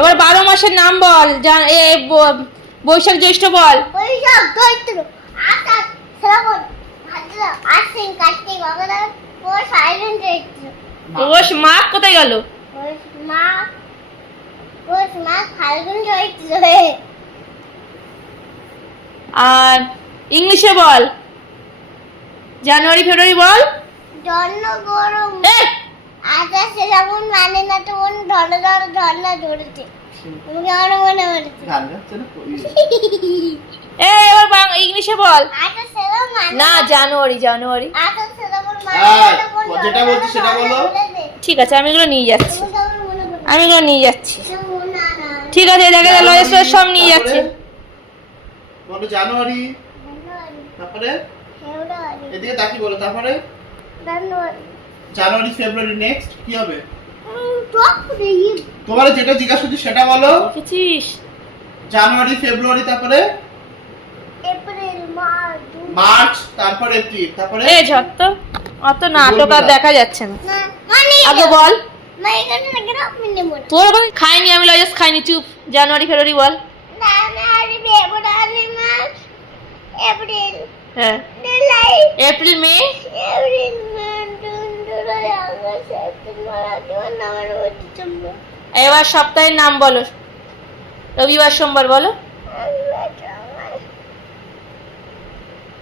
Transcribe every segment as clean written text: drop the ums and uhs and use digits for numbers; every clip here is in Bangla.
এবার 12 মাসের নাম বল। বৈশাখ জ্যৈষ্ঠ বল। বৈশাখ জ্যৈষ্ঠ আষাঢ় শ্রাবণ ভাদ্র আশ্বিন কার্তিক অগ্রহায়ণ পৌষ আশ্বিন জ্যৈষ্ঠ। পৌষ মাঘ কোথায় গেল? পৌষ মাঘ ফাল্গুন জ্যৈষ্ঠ। আর ইংলিশে বল। জানুয়ারি ফেব্রুয়ারি বল। জন্য গরম আষাঢ় শ্রাবণ মানে না তো ঝর্ণা ঝরেছে। তোমাকে আমার মনে পড়েছে। এবার ইংলিশে বল। আষাঢ় শ্রাবণ মানে না জানুয়ারি জানুয়ারি। আষাঢ় শ্রাবণ মানে যেটা বলছি সেটা বলো। ঠিক আছে আমি এগুলো নিয়ে যাচ্ছি। তোমাকে আমার মনে পড়েছে। আমি এগুলো নিয়ে যাচ্ছি। না না ঠিক আছে দেখা গেল সব নিয়ে যাচ্ছে। বলো জানুয়ারি, তারপরে ফেব্রুয়ারি এদিকে তাকিয়ে বলো, তারপরে জানুয়ারি জানুয়ারি ফেব্রুয়ারি নেক্সট কি হবে? তারপরে তোমার যেটা জিজ্ঞাসা করছি সেটা বলো। দেখেছিস? জানুয়ারি ফেব্রুয়ারি, তারপরে এপ্রিল মার্চ মার্চ, তারপরে এপ্রিল, তারপরে ঝত্ত অত নাটক আর দেখা যাচ্ছে না। না মানে আগে বল। মানে এখানে লাগে না মনে মনে তোর ওখানে খাইনি আমি লজেস খাইনি চুপ। জানুয়ারি ফেব্রুয়ারি বল। জানুয়ারি ফেব্রুয়ারি মার্চ এপ্রিল হ্যাঁ July April May April May June July August September October November December. এবার সপ্তাহের নাম বলো। রবিবার সোমবার বলো।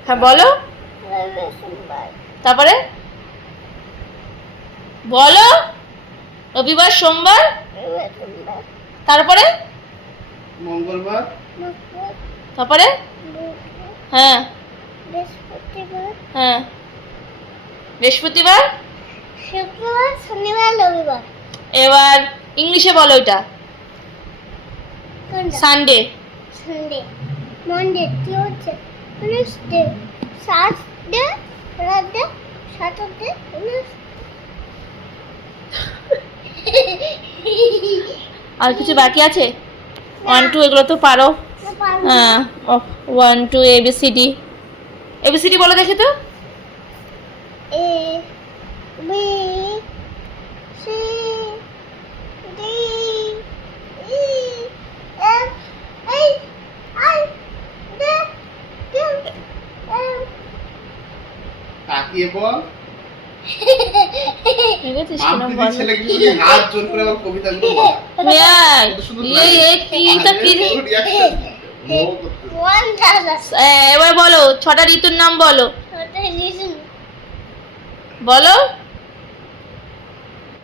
হ্যাঁ বলো। তারপরে বলো। রবিবার সোমবার তারপরে মঙ্গলবার, তারপরে হ্যাঁ বৃহস্পতিবার হ্যাঁ বৃহস্পতিবার শুক্রবার শনিবার রবিবার। এবার ইংলিশে বলো এটা। কোনটা? Sunday Sunday Monday Tuesday Wednesday Sunday Friday Saturday আর কিছু বাকি আছে? 1 2 এগুলো তো পারো। হ্যাঁ 1 2 ABCD ABCD বলো দেখি তো। A B C D E F H I J K L তাকিয়ে বল। ঠিক আছে মাম্পিদি ছেলে কিন্তু হাত জোর করে আমার কবিতাগুলো বলা। এবার বলো 6টা ঋতুর নাম বলো। বলো